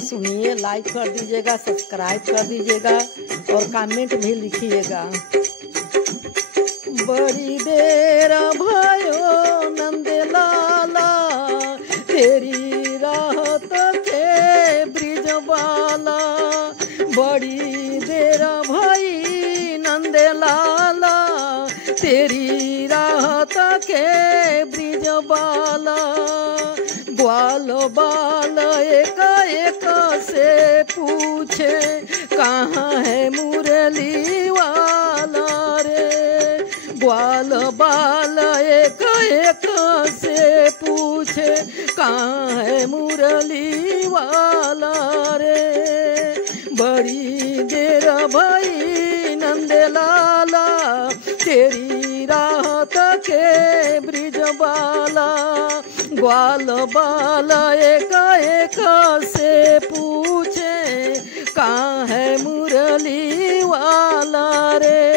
सुनिए, लाइक कर दीजिएगा, सब्सक्राइब कर दीजिएगा और कमेंट भी लिखिएगा। बड़ी देर भयो नंदलाला, तेरी राहत के ब्रिजवाला। बड़ी देर भई नंदलाला, तेरी राहत के ब्रिजवाला। ग्वाल बाल एक एक से पूछे, कहाँ है मुरली वाला रे। ग्वाल बाल एक एक से पूछे, कहाँ है मुरली वाला रे। बड़ी देर भई नंदलाला, तेरी राहत के ब्रिजवाला। ग्वाल बाल एक एक से पूछे, कहाँ है मुरली वाला रे।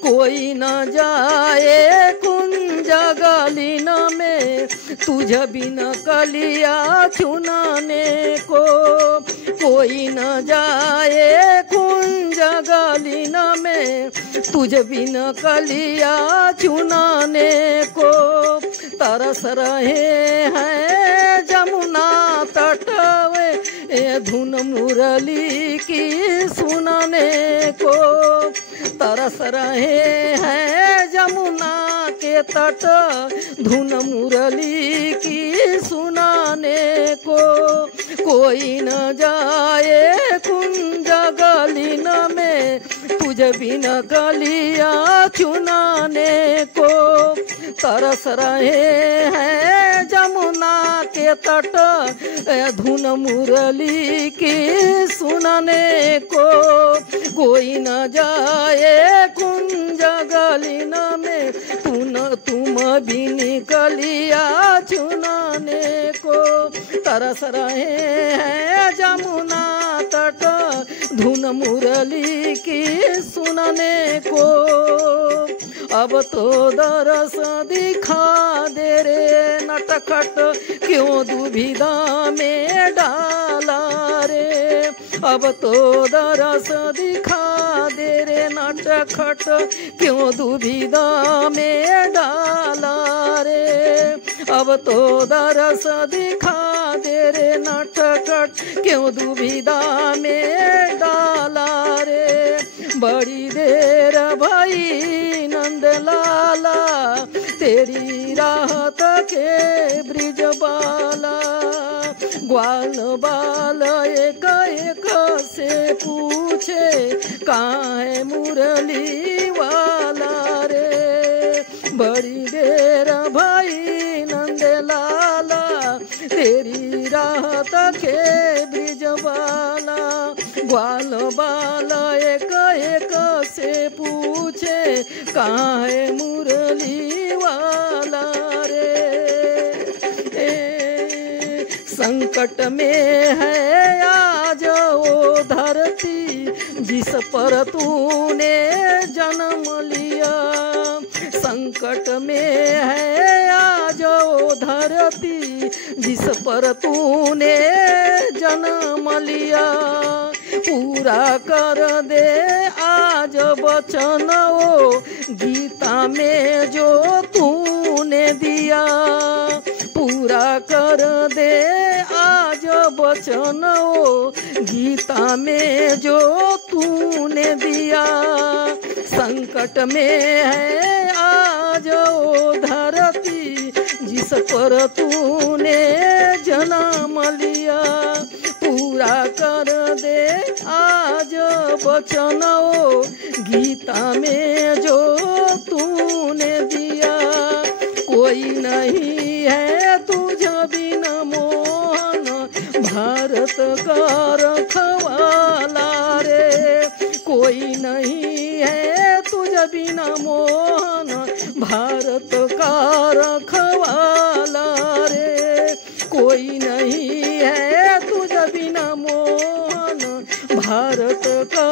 कोई न जाए कुंज गलीन में, तुझ बिन कलिया चुनाने को। कोई न जाए कुंज गलीन में, तुझ बिन कलिया चुनाने को। तरस रहे हैं जमुना तटवे, ए धुन मुरली की सुनाने को। तरस रहे हैं जमुना के तट, धुन मुरली की सुनाने को। कोई न जाए कुंज गलीन में, तुझ बिन कलिया चुनाने को। तरस रहे हैं जमुना के तट, धुन मुरली की सुनाने को। कोई न जाए कुंज गलीन में, तुम बिन कलिया चुनाने को। तरस रहे हैं जमुना तट, धुन मुरली की सुनाने को। अब तो दरस दिखा दे रे नटखट, क्यों दुविधा में डाला रे। अब तो दरस दिखा दे रे नटखट, क्यों दुविधा में डाला रे। अब तो दरस दिखा दे रे नटखट, क्यों दुविधा में डाला रे। बड़ी देर भई नंदलाला, तेरी राहत के ब्रिजवाला। ग्वाल बाल एक एक से पूछे, कहाँ है मुरली वाला रे। बड़ी देर भई नंदलाला, तेरी राहत के ब्रिजवाला। ग्वाल बाल एक एक से पूछे, कहाँ है मुरली वाला रे। संकट में है आज वो धरती, जिस पर तूने जन्म लिया। संकट में है आज वो धरती, जिस पर तूने जन्म लिया। पूरा कर दे आज वचन वो, गीता में जो तूने दिया। पूरा कर दे आज वचन वो, गीता में जो तूने दिया। संकट में है आज वो धरती, जिस पर तूने जन्म लिया। पूरा कर दे आज वचन वो, गीता में जो तूने दिया। कोई नहीं है तुझ बिन मोहन, भारत का रखवाला रे। कोई नहीं है तुझ बिन मोहन, भारत का रखवाला रे। कोई नहीं है तुझ बिन मोहन, भारत का